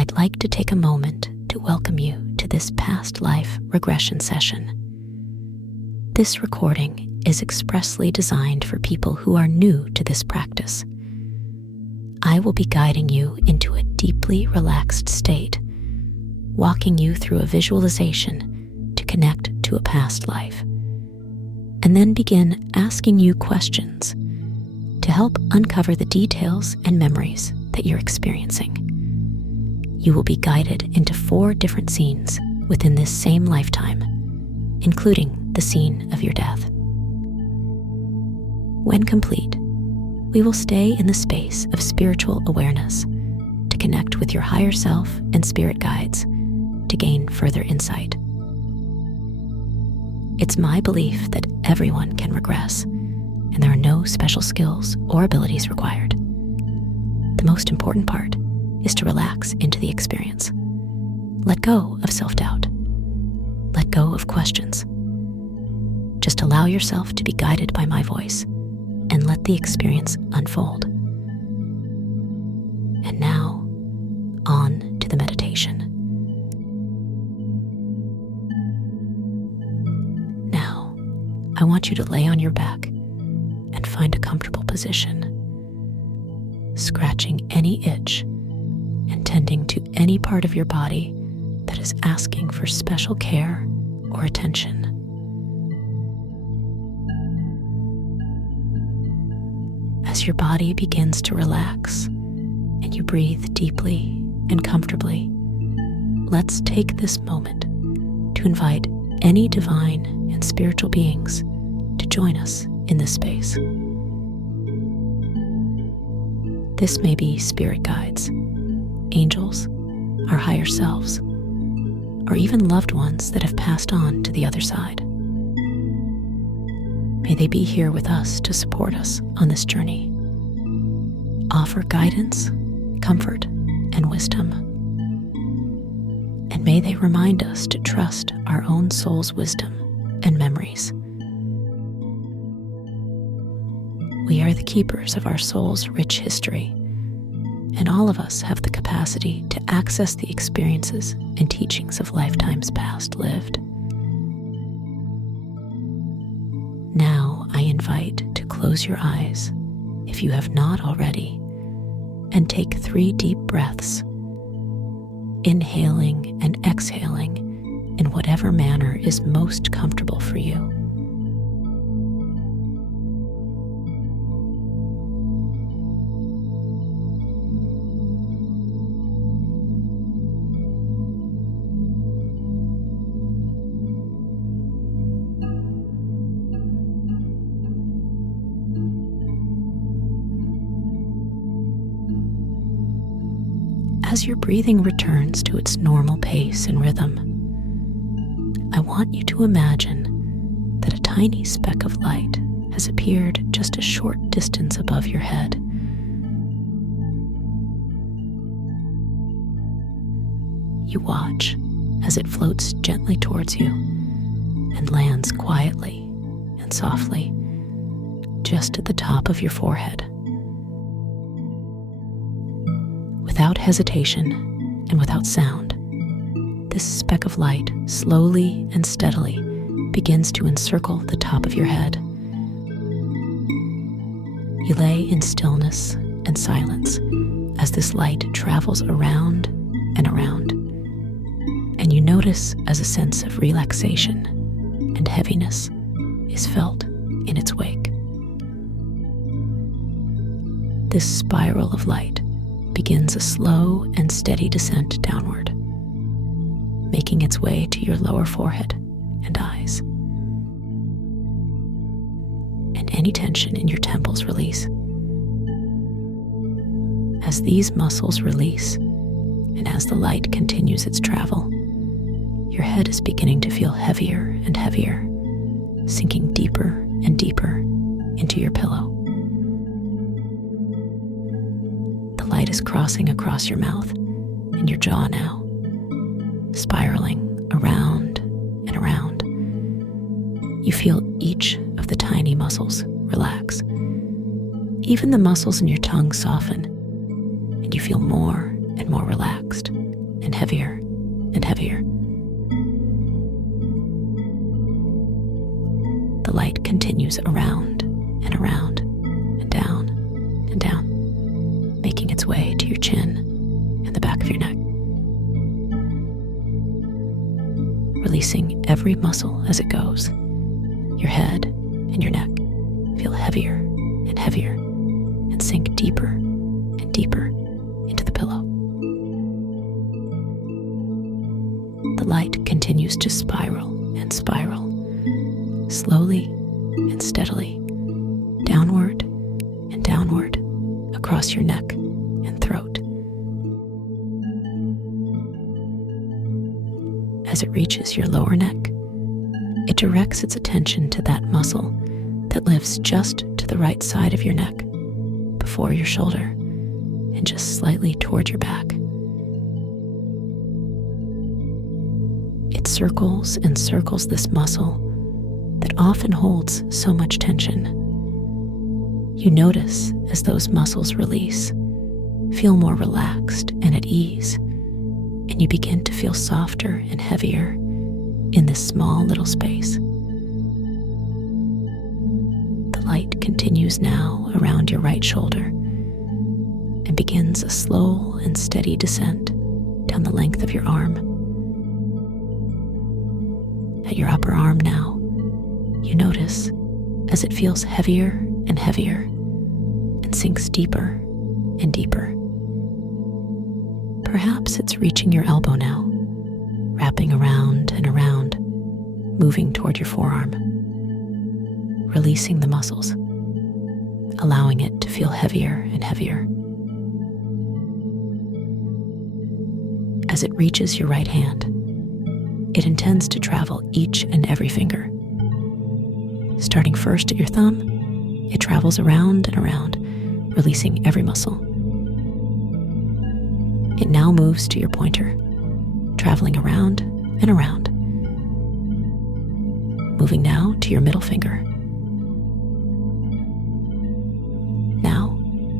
I'd like to take a moment to welcome you to this past life regression session. This recording is expressly designed for people who are new to this practice. I will be guiding you into a deeply relaxed state, walking you through a visualization to connect to a past life, and then begin asking you questions to help uncover the details and memories that you're experiencing. You will be guided into 4 different scenes within this same lifetime, including the scene of your death. When complete, we will stay in the space of spiritual awareness to connect with your higher self and spirit guides to gain further insight. It's my belief that everyone can regress, and there are no special skills or abilities required. The most important part is to relax into the experience. Let go of self-doubt. Let go of questions. Just allow yourself to be guided by my voice and let the experience unfold. And now, on to the meditation. Now, I want you to lay on your back and find a comfortable position, scratching any itch and tending to any part of your body that is asking for special care or attention. As your body begins to relax and you breathe deeply and comfortably, let's take this moment to invite any divine and spiritual beings to join us in this space. This may be spirit guides, angels, our higher selves, or even loved ones that have passed on to the other side. May they be here with us to support us on this journey, offer guidance, comfort, and wisdom. And may they remind us to trust our own soul's wisdom and memories. We are the keepers of our soul's rich history, and all of us have the capacity to access the experiences and teachings of lifetimes past lived. Now I invite to close your eyes, if you have not already, and take 3 deep breaths, inhaling and exhaling in whatever manner is most comfortable for you. As your breathing returns to its normal pace and rhythm, I want you to imagine that a tiny speck of light has appeared just a short distance above your head. You watch as it floats gently towards you and lands quietly and softly just at the top of your forehead. Without hesitation and without sound, this speck of light slowly and steadily begins to encircle the top of your head. You lay in stillness and silence as this light travels around and around, and you notice as a sense of relaxation and heaviness is felt in its wake. This spiral of light begins a slow and steady descent downward, making its way to your lower forehead and eyes. And any tension in your temples release. As these muscles release, and as the light continues its travel, your head is beginning to feel heavier and heavier, sinking deeper and deeper into your pillow. The light is crossing across your mouth and your jaw now, spiraling around and around. You feel each of the tiny muscles relax. Even the muscles in your tongue soften, and you feel more and more relaxed and heavier and heavier. The light continues around and around and down, making its way to your chin and the back of your neck. Releasing every muscle as it goes, your head and your neck feel heavier and heavier and sink deeper and deeper into the pillow. The light continues to spiral and spiral, slowly and steadily, downward and downward across your neck and throat. As it reaches your lower neck, it directs its attention to that muscle that lives just to the right side of your neck, before your shoulder, and just slightly toward your back. It circles and circles this muscle that often holds so much tension. You notice as those muscles release, feel more relaxed and at ease, and you begin to feel softer and heavier in this small little space. The light continues now around your right shoulder and begins a slow and steady descent down the length of your arm. At your upper arm now, you notice as it feels heavier and heavier and sinks deeper and deeper. Perhaps it's reaching your elbow now, wrapping around and around, moving toward your forearm, releasing the muscles, allowing it to feel heavier and heavier. As it reaches your right hand, it intends to travel each and every finger. Starting first at your thumb, it travels around and around, releasing every muscle. It now moves to your pointer, traveling around and around. Moving now to your middle finger. Now,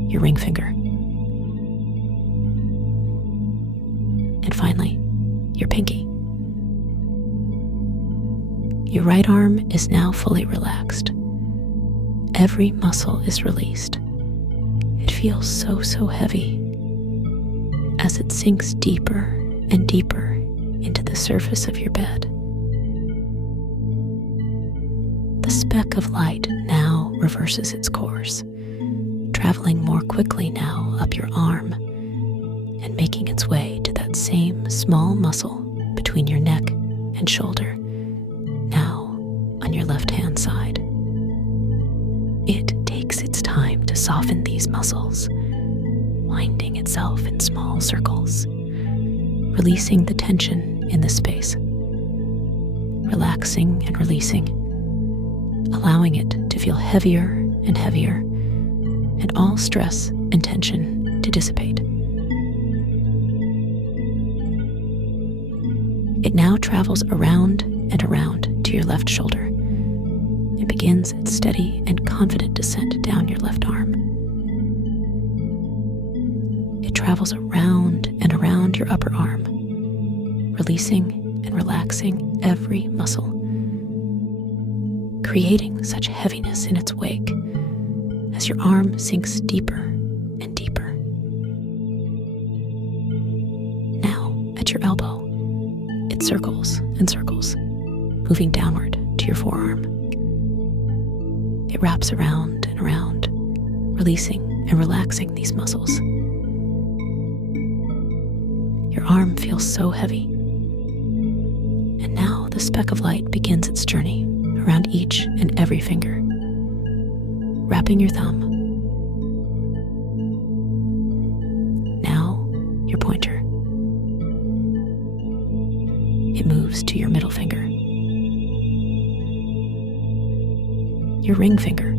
your ring finger. And finally, your pinky. Your right arm is now fully relaxed. Every muscle is released. It feels so heavy as it sinks deeper and deeper into the surface of your bed. The speck of light now reverses its course, traveling more quickly now up your arm and making its way to that same small muscle between your neck and shoulder, now on your left-hand side. It takes its time to soften these muscles, winding itself in small circles, releasing the tension in the space, relaxing and releasing, allowing it to feel heavier and heavier, and all stress and tension to dissipate. It now travels around and around to your left shoulder and begins its steady and confident descent down your left arm. It travels around and around your upper arm, releasing and relaxing every muscle, creating such heaviness in its wake as your arm sinks deeper and deeper. Now, at your elbow, it circles and circles, moving downward to your forearm. It wraps around and around, releasing and relaxing these muscles. Your arm feels so heavy. And now the speck of light begins its journey around each and every finger, wrapping your thumb. Now your pointer. It moves to your middle finger, your ring finger,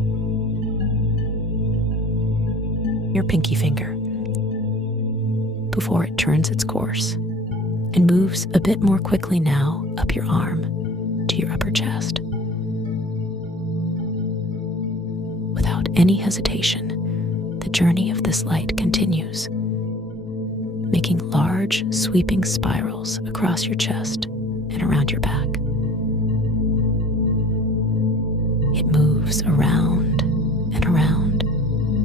your pinky finger, before it turns its course and moves a bit more quickly now up your arm to your upper chest. Without any hesitation, the journey of this light continues, making large, sweeping spirals across your chest and around your back. It moves around and around,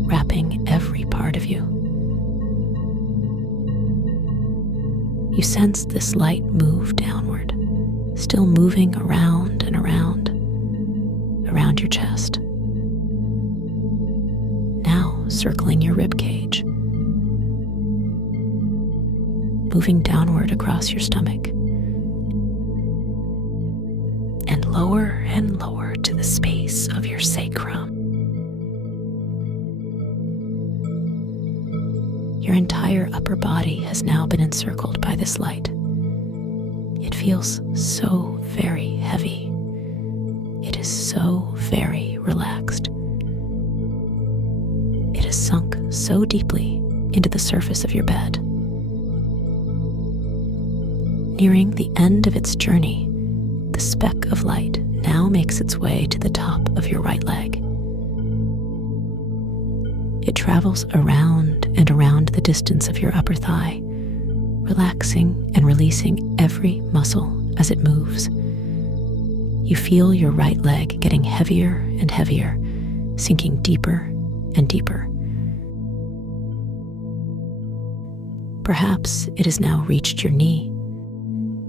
wrapping every part of you. You sense this light move downward, still moving around and around your chest. Now circling your rib cage, moving downward across your stomach, and lower to the space of your sacrum. Your entire upper body has now been encircled by this light. It feels so very heavy. It is so very relaxed. It has sunk so deeply into the surface of your bed. Nearing the end of its journey, the speck of light now makes its way to the top of your right leg. It travels around and around the distance of your upper thigh, relaxing and releasing every muscle as it moves. You feel your right leg getting heavier and heavier, sinking deeper and deeper. Perhaps it has now reached your knee,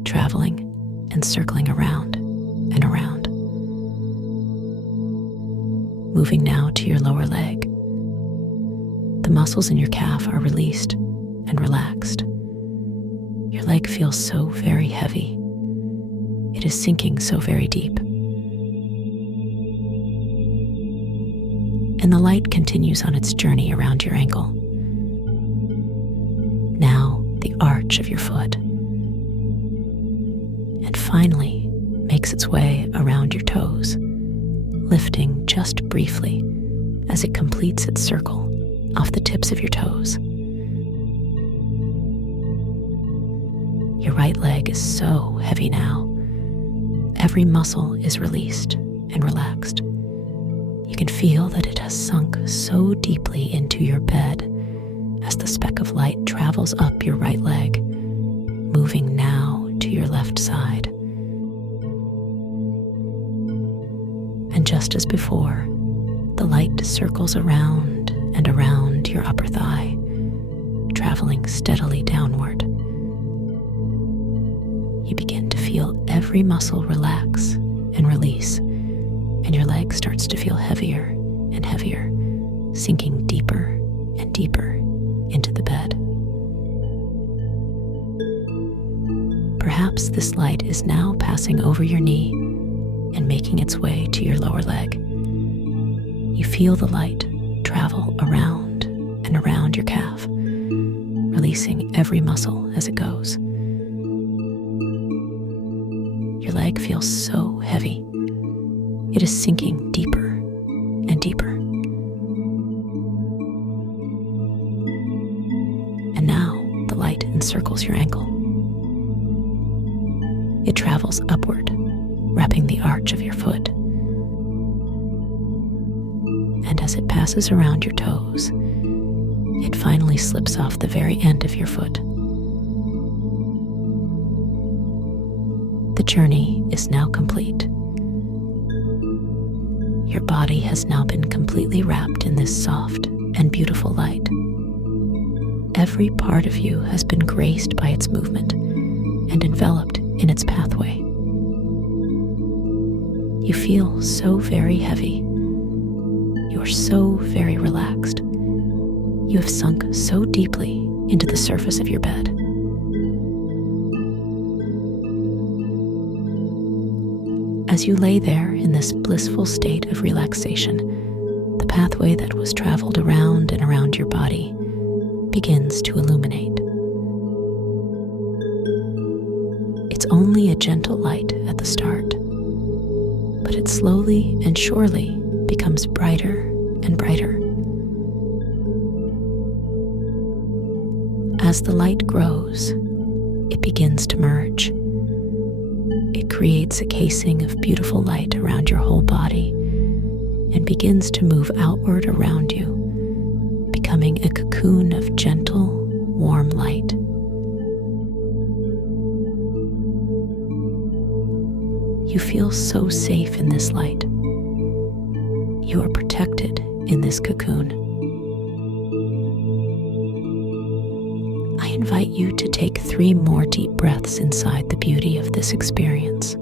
traveling and circling around and around. Moving now to your lower leg. The muscles in your calf are released and relaxed. Your leg feels so very heavy. It is sinking so very deep. And the light continues on its journey around your ankle. Now the arch of your foot. And finally makes its way around your toes, lifting just briefly as it completes its circle off the tips of your toes. Your right leg is so heavy now. Every muscle is released and relaxed. You can feel that it has sunk so deeply into your bed as the speck of light travels up your right leg, moving now to your left side. And just as before, the light circles around and around your upper thigh, traveling steadily downward. You begin to feel every muscle relax and release, and your leg starts to feel heavier and heavier, sinking deeper and deeper into the bed. Perhaps this light is now passing over your knee and making its way to your lower leg. You feel the light travel around and around your calf, releasing every muscle as it goes. Your leg feels so heavy. It is sinking deeper and deeper. And now the light encircles your ankle. It travels upward, wrapping the arch of your foot. And as it passes around your toes, it finally slips off the very end of your foot. The journey is now complete. Your body has now been completely wrapped in this soft and beautiful light. Every part of you has been graced by its movement and enveloped in its pathway. You feel so very heavy. You are so very relaxed. You have sunk so deeply into the surface of your bed. As you lay there in this blissful state of relaxation, the pathway that was traveled around and around your body begins to illuminate. It's only a gentle light at the start, but it slowly and surely becomes brighter and brighter. As the light grows, it begins to merge. It creates a casing of beautiful light around your whole body and begins to move outward around you, becoming a cocoon of gentle, warm light You feel so safe in this light. You are protected in this cocoon. I invite you to take 3 more deep breaths inside the beauty of this experience.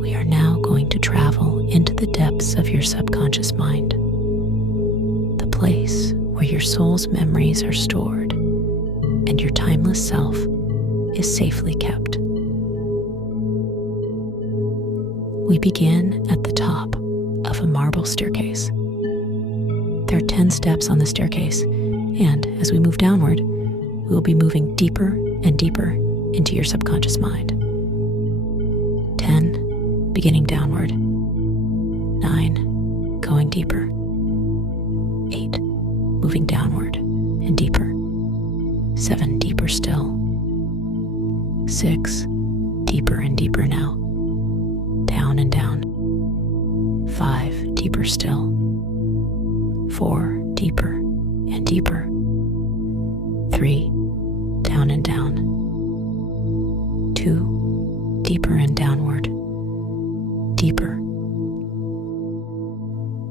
We are now going to travel into the depths of your subconscious mind, the place where your soul's memories are stored and your timeless self is safely kept. We begin at the top of a marble staircase. There are 10 steps on the staircase, and as we move downward, we will be moving deeper and deeper into your subconscious mind. 10, beginning downward. 9, going deeper. 8, moving downward and deeper. 7, deeper still. 6, deeper and deeper now. Down and down. 5, deeper still. 4, deeper and deeper. 3, down and down. 2, deeper and downward. Deeper.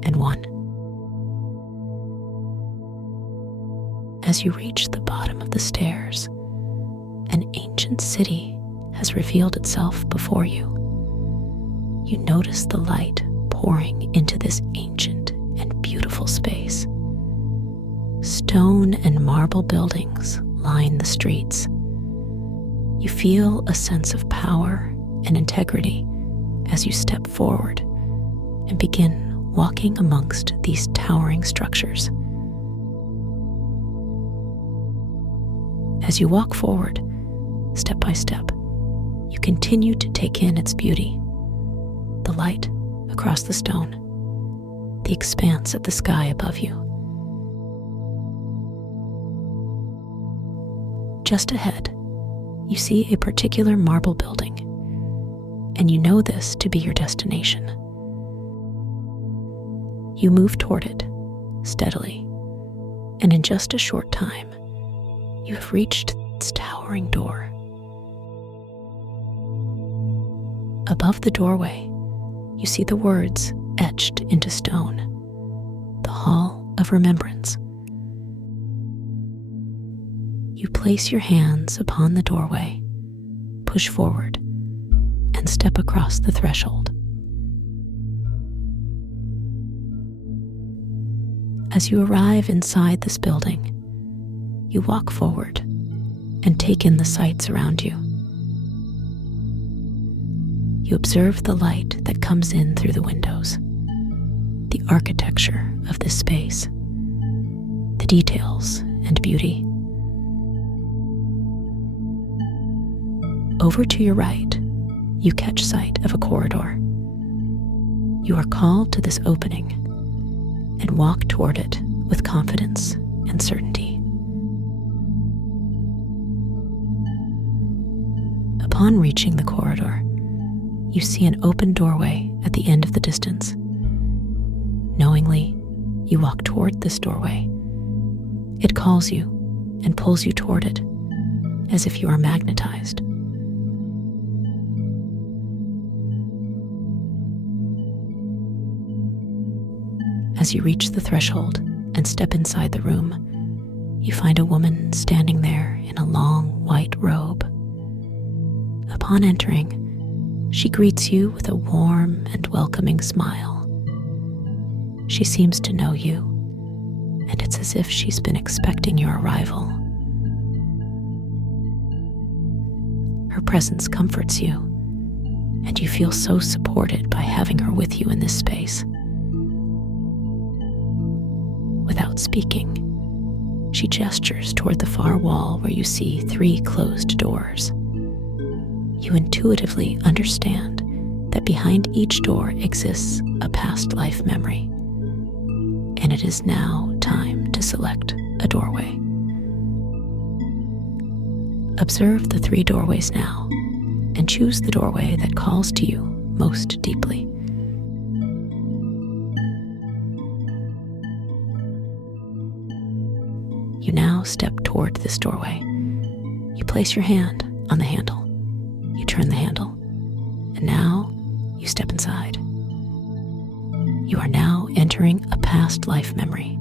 And 1. As you reach the bottom of the stairs, an ancient city has revealed itself before you. You notice the light pouring into this ancient and beautiful space. Stone and marble buildings line the streets. You feel a sense of power and integrity as you step forward and begin walking amongst these towering structures. As you walk forward, step by step, you continue to take in its beauty, the light across the stone, the expanse of the sky above you. Just ahead, you see a particular marble building, and you know this to be your destination. You move toward it steadily, and in just a short time, you have reached its towering door. Above the doorway, you see the words etched into stone, the Hall of Remembrance. You place your hands upon the doorway, push forward, and step across the threshold. As you arrive inside this building, you walk forward and take in the sights around you. You observe the light that comes in through the windows, the architecture of this space, the details and beauty. Over to your right, you catch sight of a corridor. You are called to this opening and walk toward it with confidence and certainty. Upon reaching the corridor, you see an open doorway at the end of the distance. Knowingly, you walk toward this doorway. It calls you and pulls you toward it, as if you are magnetized. As you reach the threshold and step inside the room, you find a woman standing there in a long white robe. Upon entering, she greets you with a warm and welcoming smile. She seems to know you, and it's as if she's been expecting your arrival. Her presence comforts you, and you feel so supported by having her with you in this space. Without speaking, she gestures toward the far wall where you see 3 closed doors. you intuitively understand that behind each door exists a past life memory, and it is now time to select a doorway. Observe the 3 doorways now, and choose the doorway that calls to you most deeply. You now step toward this doorway. You place your hand on the handle. You turn the handle, and now you step inside. You are now entering a past life memory.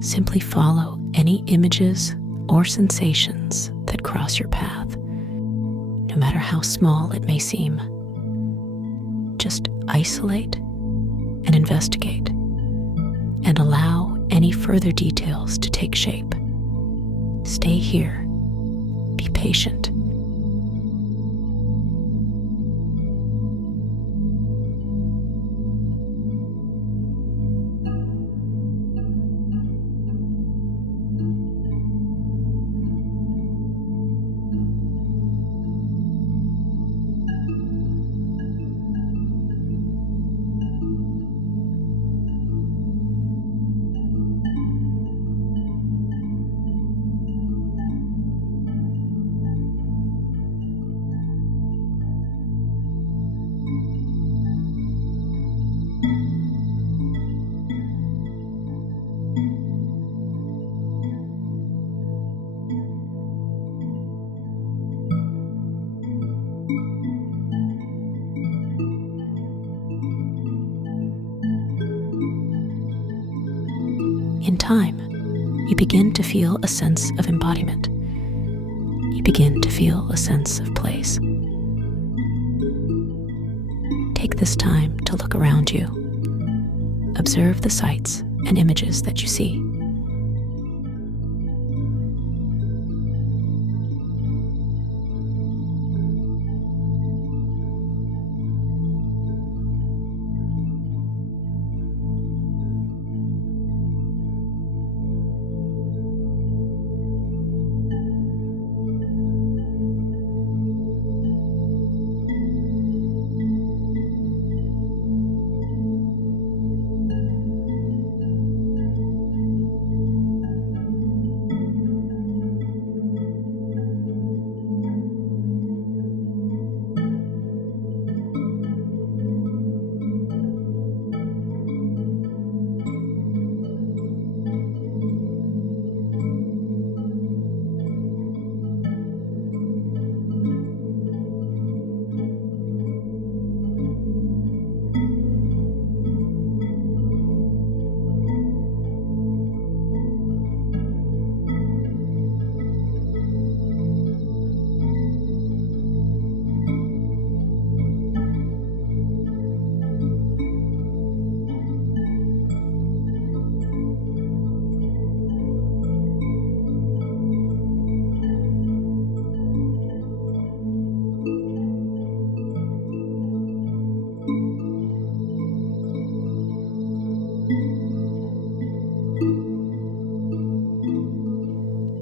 Simply follow any images or sensations that cross your path, no matter how small it may seem. Just isolate and investigate, and allow any further details to take shape. Stay here. Be patient. In time, you begin to feel a sense of embodiment. You begin to feel a sense of place. Take this time to look around you. Observe the sights and images that you see.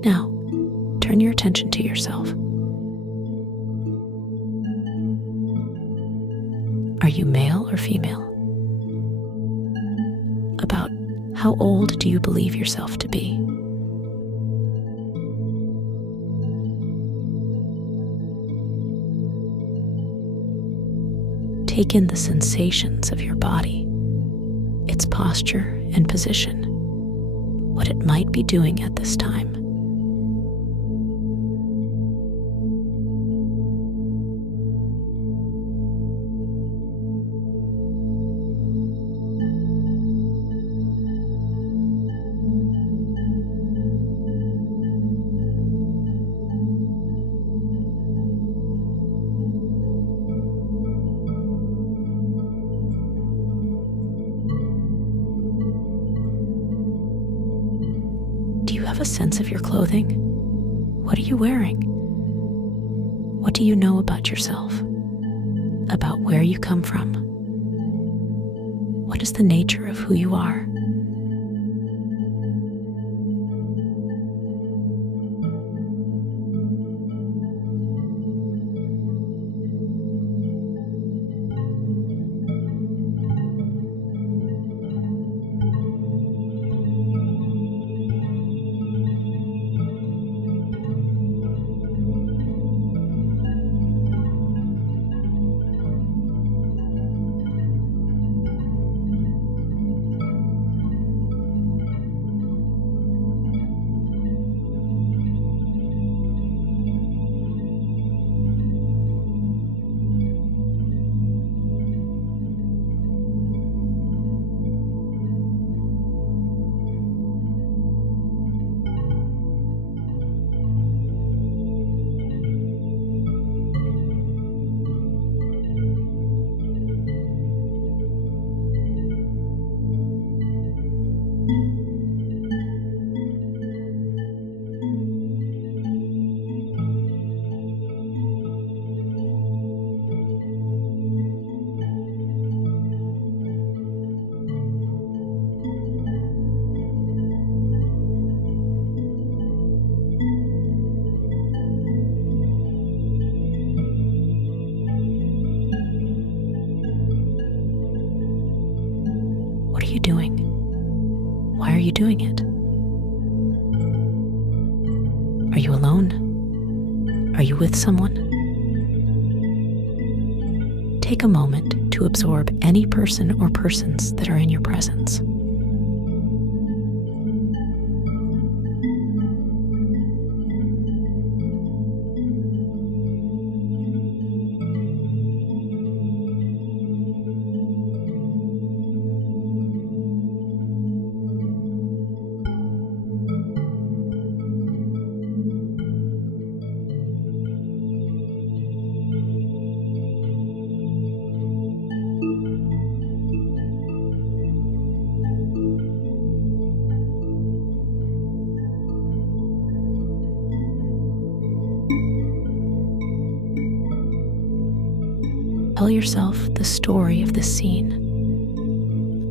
Now, turn your attention to yourself. Are you male or female? About how old do you believe yourself to be? Take in the sensations of your body, its posture and position, what it might be doing at this time. Do you have a sense of your clothing? What are you wearing? What do you know about yourself? About where you come from? What is the nature of who you are? doing it? Are you alone? Are you with someone? Take a moment to absorb any person or persons that are in your presence. Tell yourself the story of this scene.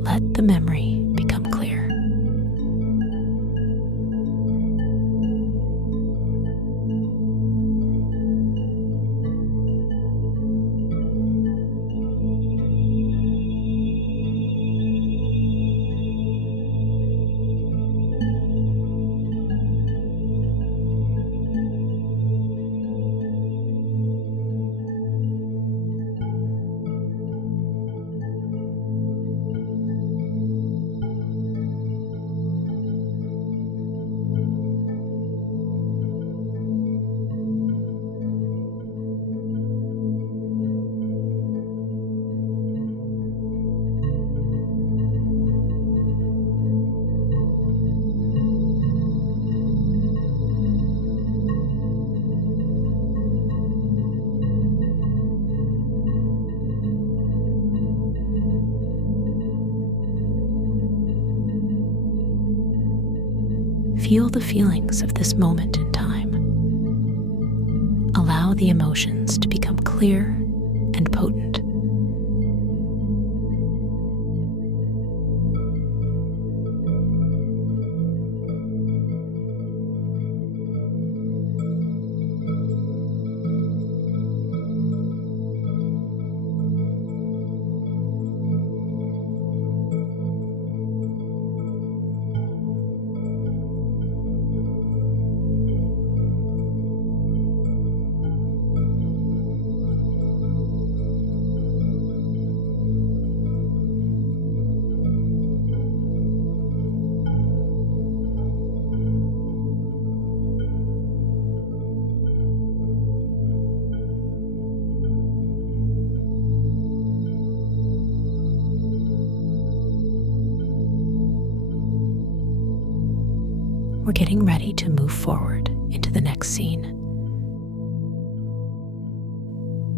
Let the memory become clear. Feel the feelings of this moment in time. Allow the emotions to become clear and potent. We're getting ready to move forward into the next scene.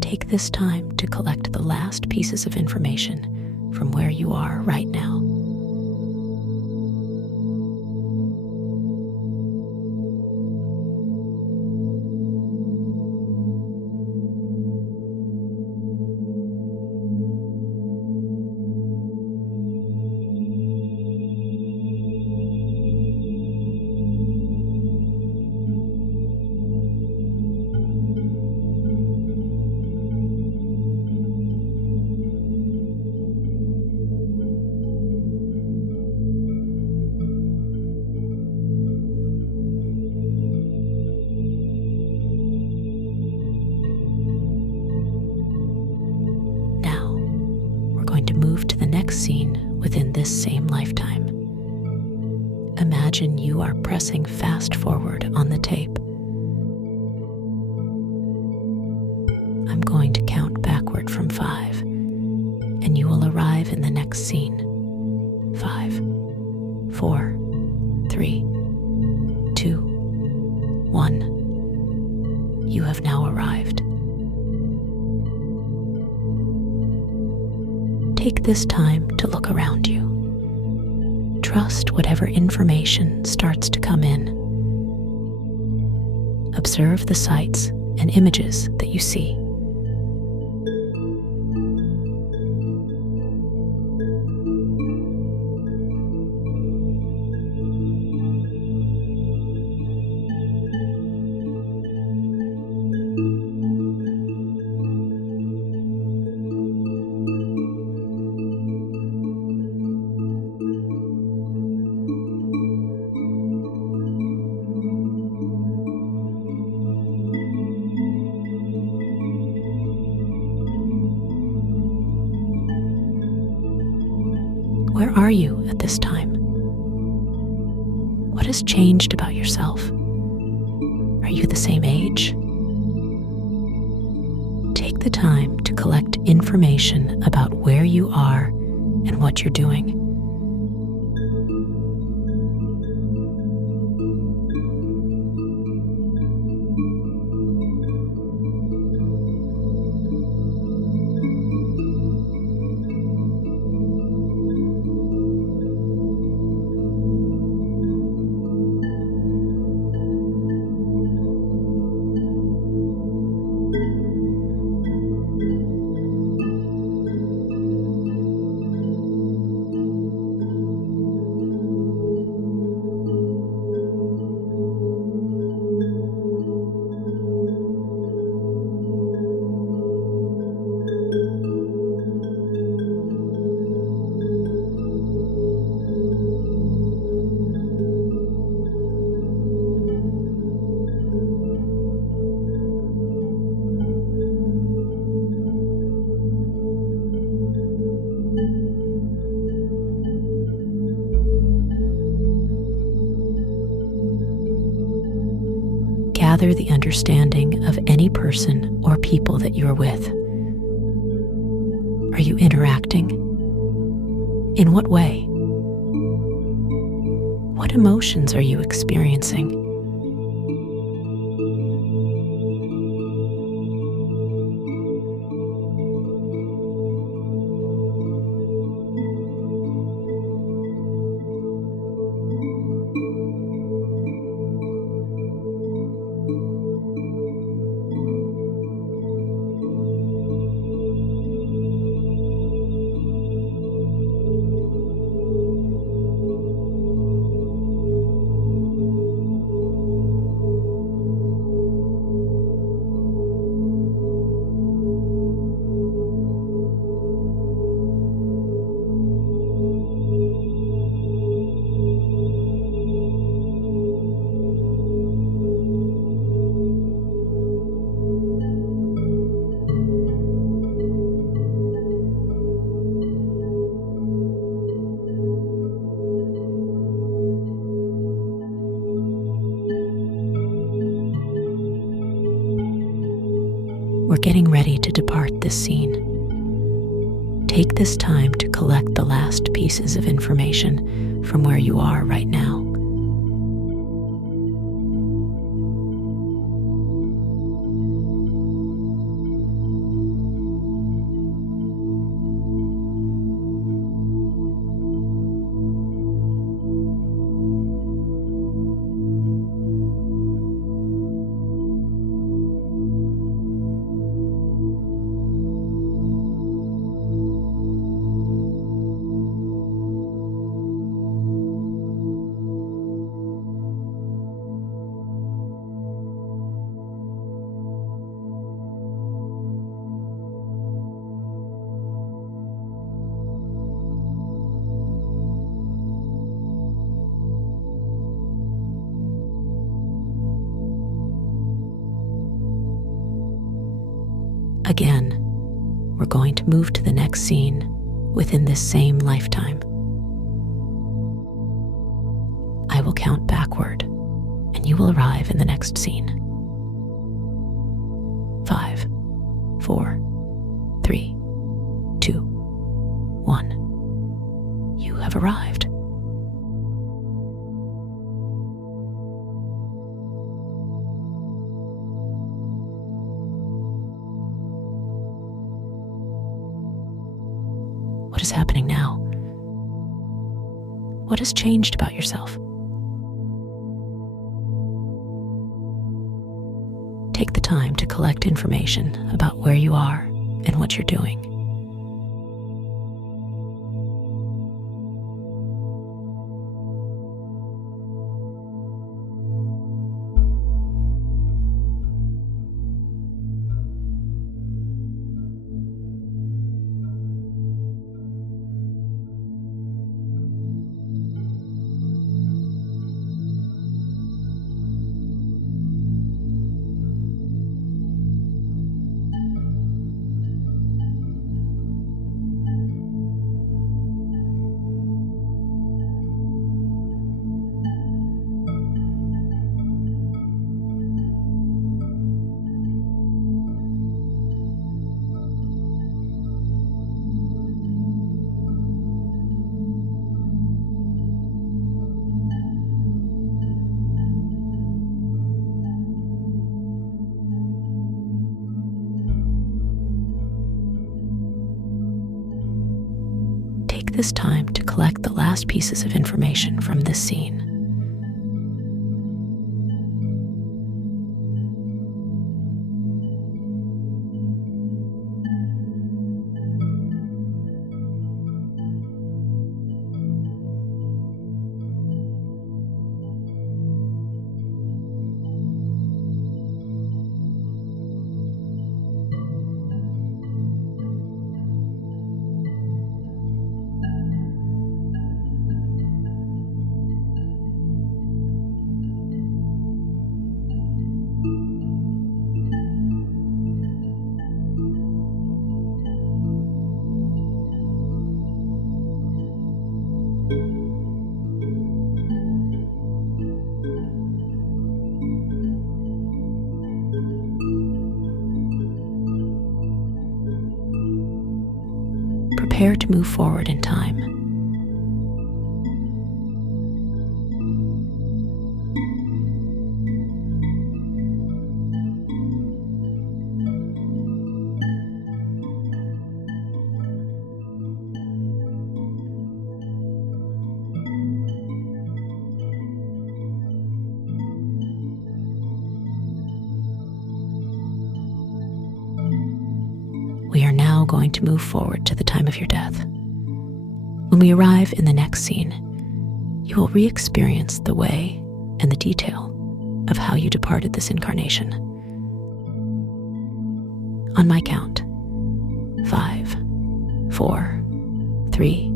Take this time to collect the last pieces of information from where you are right now. Move to the next scene within this same lifetime. Imagine you are pressing fast forward on the tape. I'm going to count backward from 5, and you will arrive in the next scene. 5, 4, 3, 2, 1. You have now arrived. Take this time to look around you. Trust whatever information starts to come in. Observe the sights and images that you see. Where are you at this time? What has changed about yourself? Are you the same age? Take the time to collect information about where you are and what you're doing. Gather the understanding of any person or people that you're with. Are you interacting? In what way? What emotions are you experiencing? We're getting ready to depart this scene. Take this time to collect the last pieces of information from where you are right now. Again, we're going to move to the next scene within this same lifetime. I will count backward, and you will arrive in the next scene. 5, 4, 3, 2, 1. You have arrived. What is happening now? What has changed about yourself? Take the time to collect information about where you are and what you're doing. this time to collect the last pieces of information from this scene. Prepare to move forward in time. We are now going to move forward to the time of your death. When we arrive in the next scene, you will re-experience the way and the detail of how you departed this incarnation. On my count, 5, 4, 3,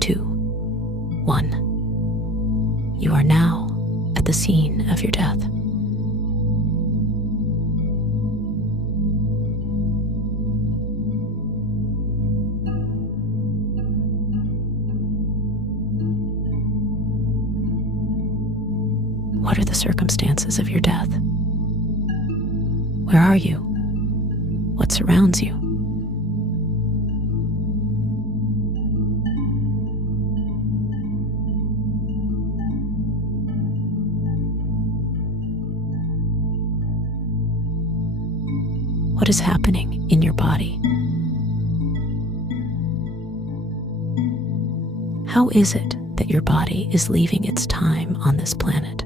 2, 1. You are now at the scene of your death. What are the circumstances of your death? Where are you? What surrounds you? What is happening in your body? How is it that your body is leaving its time on this planet?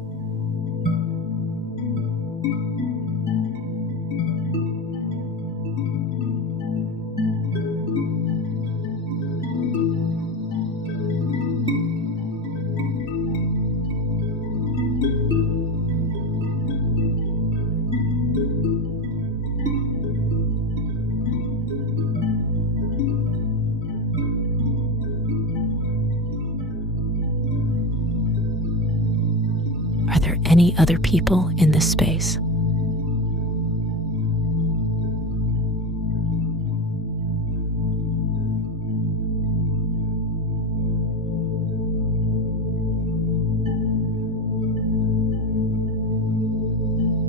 Are there any other people in this space?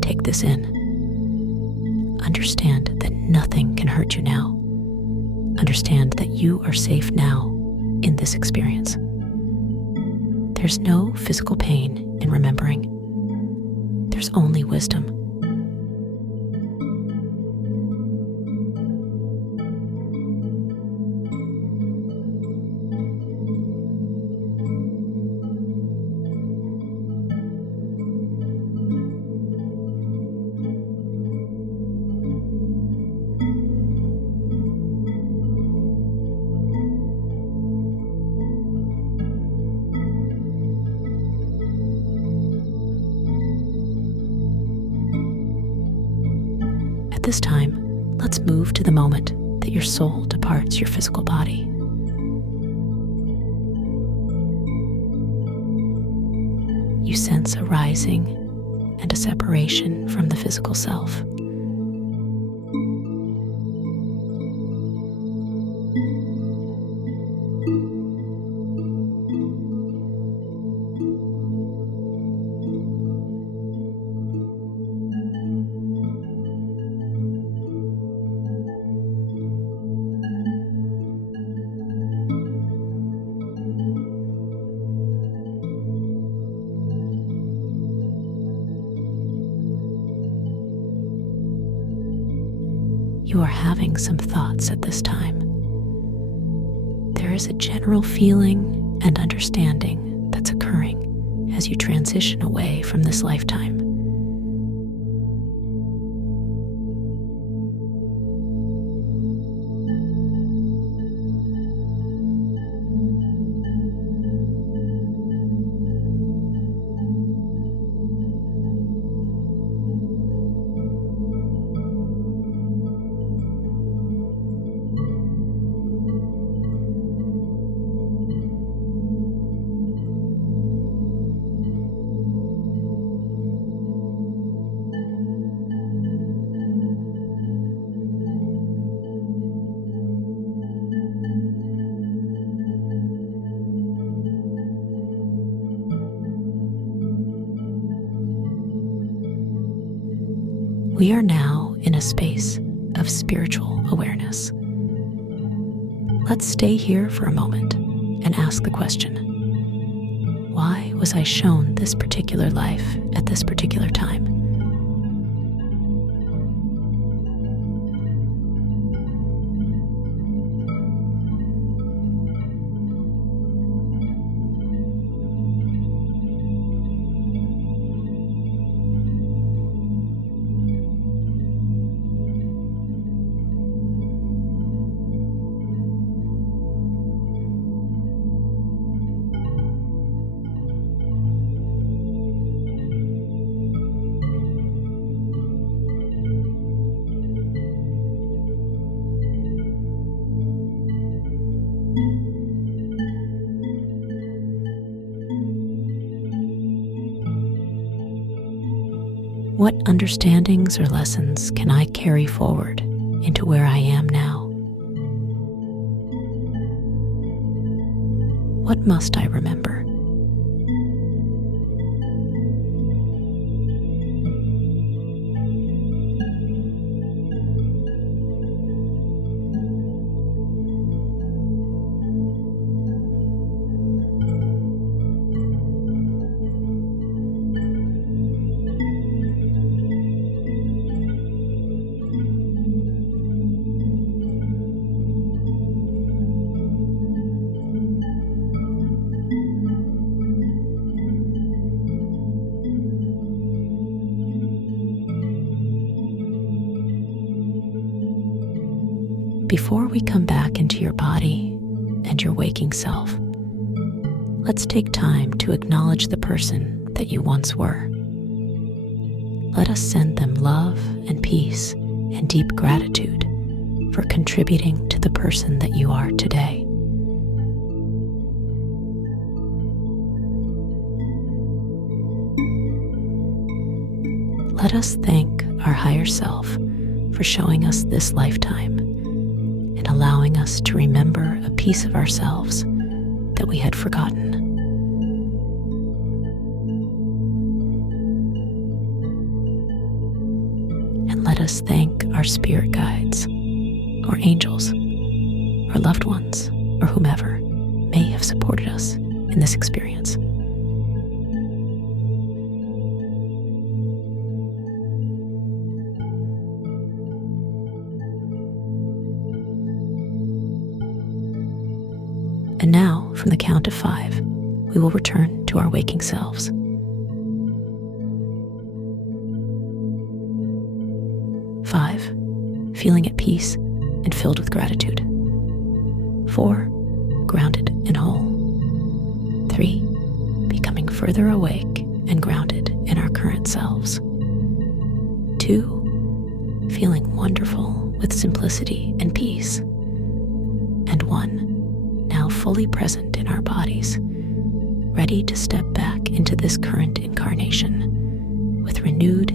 Take this in. Understand that nothing can hurt you now. Understand that you are safe now in this experience. There's no physical pain in remembering. There's only wisdom. At this time, let's move to the moment that your soul departs your physical body. You sense a rising and a separation from the physical self. You are having some thoughts at this time. There is a general feeling and understanding that's occurring as you transition away from this lifetime. We are now in a space of spiritual awareness. Let's stay here for a moment and ask the question, why was I shown this particular life at this particular time? What understandings or lessons can I carry forward into where I am now? What must I remember? Before we come back into your body and your waking self, let's take time to acknowledge the person that you once were. Let us send them love and peace and deep gratitude for contributing to the person that you are today. Let us thank our higher self for showing us this lifetime and allowing us to remember a piece of ourselves that we had forgotten. And let us thank our spirit guides, or angels, or loved ones, or whomever may have supported us in this experience. And now, from the count of 5, we will return to our waking selves. 5, feeling at peace and filled with gratitude. 4, grounded and whole. 3, becoming further awake and grounded in our current selves. 2, feeling wonderful with simplicity and peace. And 1, now fully present in our bodies, ready to step back into this current incarnation with renewed